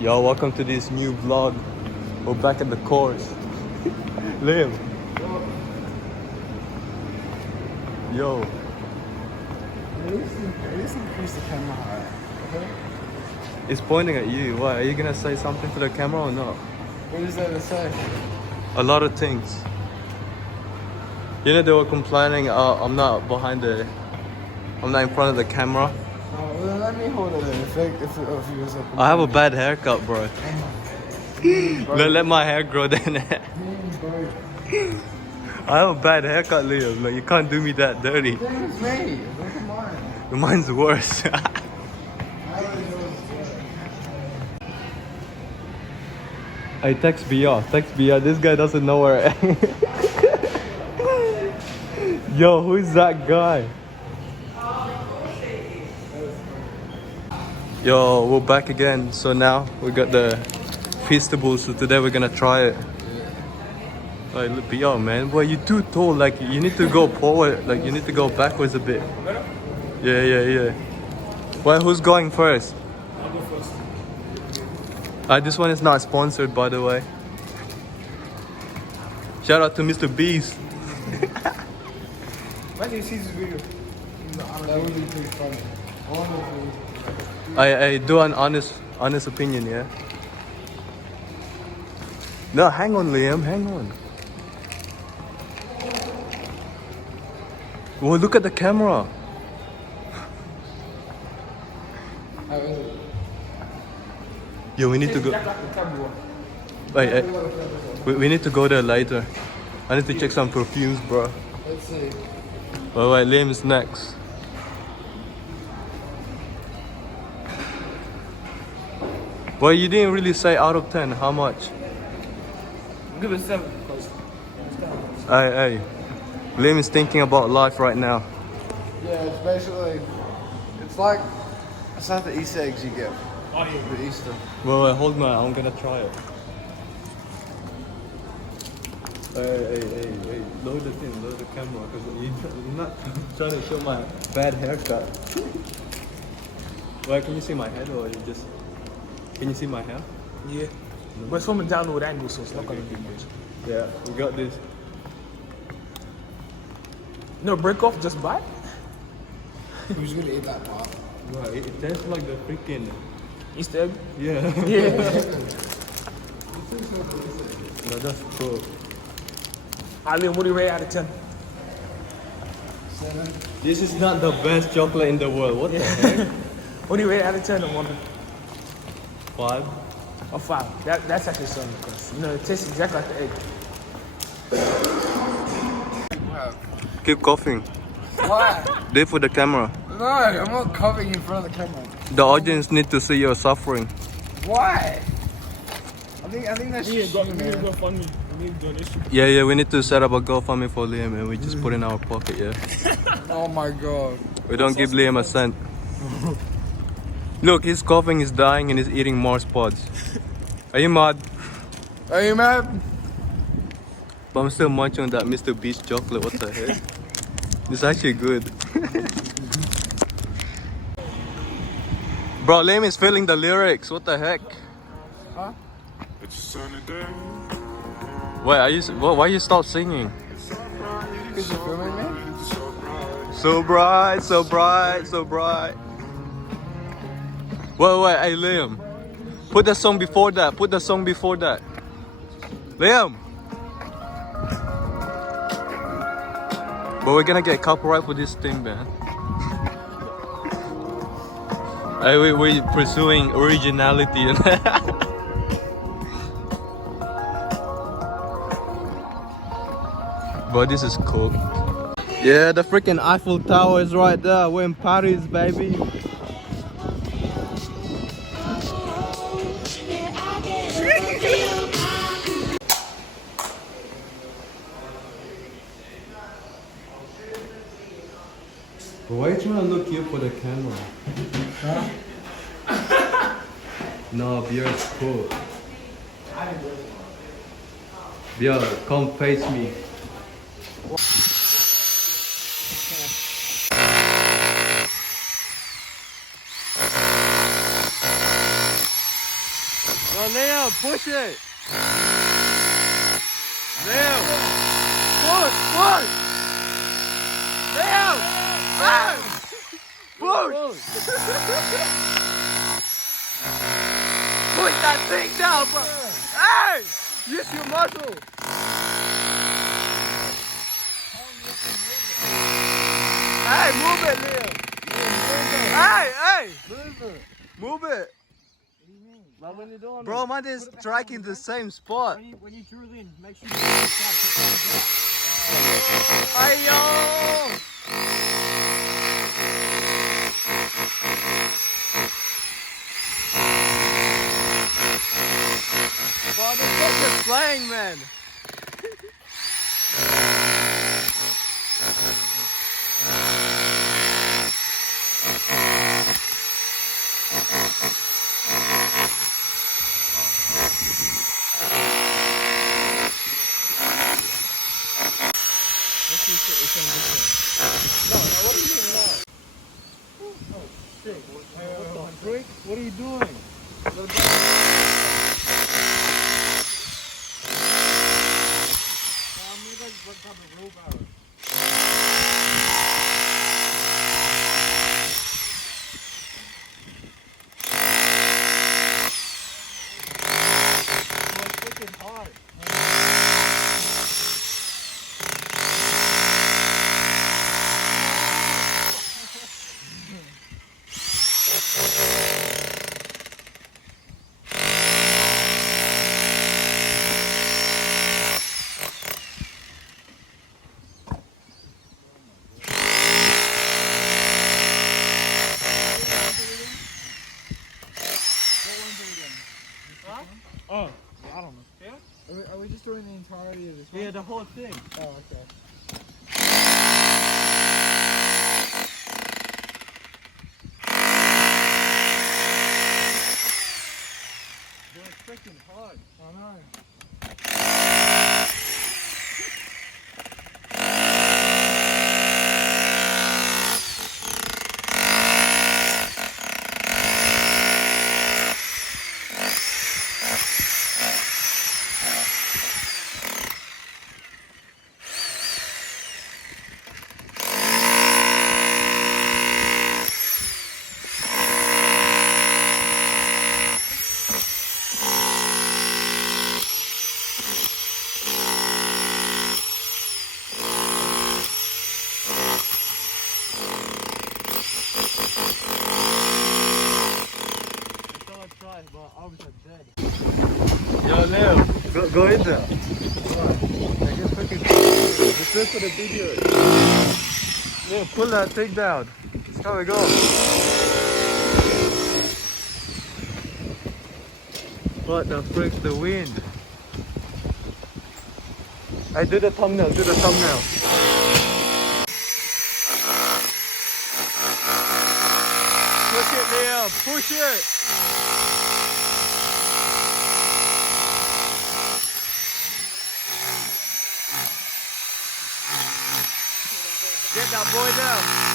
Yo, welcome to this new vlog. We're back at the course. Liam. Yo. At least increase the camera height. Okay? It's pointing at you. Why? Are you gonna say something to the camera or not? What is that to say? A lot of things. You know, they were complaining, I'm not in front of the camera. Well, let me hold it in. If you was up. I have a bad haircut, bro. Let my hair grow then. I have a bad haircut, Liam. Like, you can't do me that dirty. It's me. Look at mine. Mine's worse. I text Biar. This guy doesn't know where. Yo, who's that guy? Yo, we're back again. So now we got the Feastables. So today we're gonna try it. Like, look, yo, man, boy, you too tall. Like, you need to go forward. Like, you need to go backwards a bit. Yeah. Well, who's going first? I'll go first. This one is not sponsored, by the way. Shout out to Mr. Beast. When do you see this video? That would be pretty funny. I do an honest opinion, yeah. No, hang on, Liam, hang on. Well, look at the camera. How is it? Yo, we need to go. Wait, we need to go there later. I need to check some perfumes, bro. Let's see. Wait, Liam is next. Well, you didn't really say out of 10. How much? Give it 7. Hey. Liam is thinking about life right now. Yeah, it's basically, it's like the Easter eggs you get for Easter. Wait, hold my. I'm gonna try it. Hey, load the thing, load the camera, because you're not trying to show my bad haircut. Wait, can you see my head or you just... Can you see my hair? Yeah. But it's from a downward angle, so it's not gonna be much. Yeah, we got this. No break off, just bite? Who's gonna eat that part? Right, it tastes like the freaking... Easter egg? Yeah. Yeah. No, that's cool. Liam, what do you rate out of 10? 7. This is not the best chocolate in the world. What the heck? What do you rate out of 10 on 1? 5? Or 5? That's actually something, because, you know, it tastes exactly like the egg. Keep coughing. Why? Do it for the camera. No, I'm not coughing in front of the camera. The audience need to see your suffering. Why? I think that's just you, man. GoFundMe. We need donation. Yeah, we need to set up a GoFundMe for Liam and we just put in our pocket, yeah. Oh my god. We don't give Liam a cent. Look, he's coughing, he's dying, and he's eating Mars pods. Are you mad? Are you mad? But I'm still munching on that Mr. Beast chocolate, what the heck? It's actually good. Bro, Liam is feeling the lyrics, what the heck? Huh? Wait, why you stop singing? Because you're filming me? So bright, so bright, so bright. Wait, hey Liam. Put the song before that, Liam! But we're gonna get copyright for this thing, man. Hey, we're pursuing originality. Bro, this is cool. Yeah, the freaking Eiffel Tower is right there. We're in Paris, baby. Why are you trying to look here for the camera? Huh? No, Biar's cool. Biar, come face me. Oh, Leo, push it. Leo, push. Leo, hey, push. Push that thing down, bro. Hey, use your muscle. Hey, move it, Leo. Hey, move it. But when you're doing Bro, mine is striking the same spot. when you drill in, make sure you stop. Hey, yo. Bro, this is just playing, man. What are you doing? Oh, I don't know. Yeah? Are we just doing the entirety of this one? Yeah, the whole thing. Oh, okay. Bro, it's freaking hard. I know. Yo, Leo, go in there. I get freaking this is for the video. Leo, pull that thing down. That's how we go. What the frick, the wind. I do the thumbnail, Push it, Leo, push it. Get that boy down.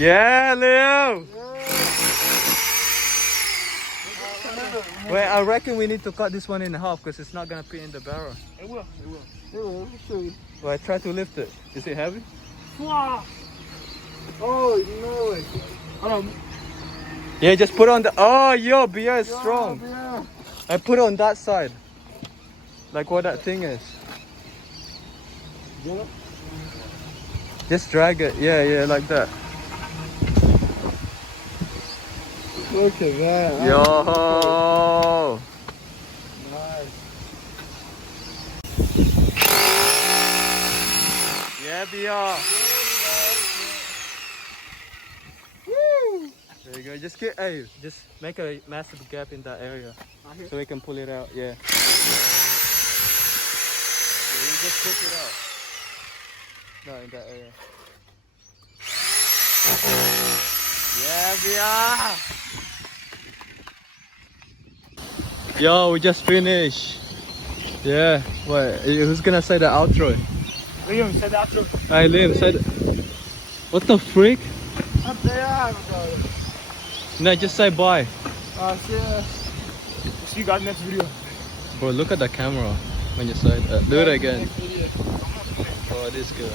Yeah, Leo. Yeah. Wait, I reckon we need to cut this one in half because it's not gonna fit in the barrel. It will. Wait, try to lift it. Is it heavy? Wow. Oh, no way. Hold on. Yeah, just put on the. Oh, yo, beer is strong. Yeah. I put it on that side. Like what that thing is. Yeah. Just drag it. Yeah, like that. Look at that. Yo. Nice. Yeah, beer. Woo! There you go. Just get. Hey, just make a massive gap in that area, so we can pull it out. Yeah. Yeah, you just push it out. No, in that area. Yeah, beer. Yo, we just finished. Yeah. Wait, who's gonna say the outro? Liam, say that to Hey, Liam, say the... What the freak? Up there, bro. No, just say bye. See ya. see you guys next video. Bro, look at the camera when you say that. Do it again. Oh, this good.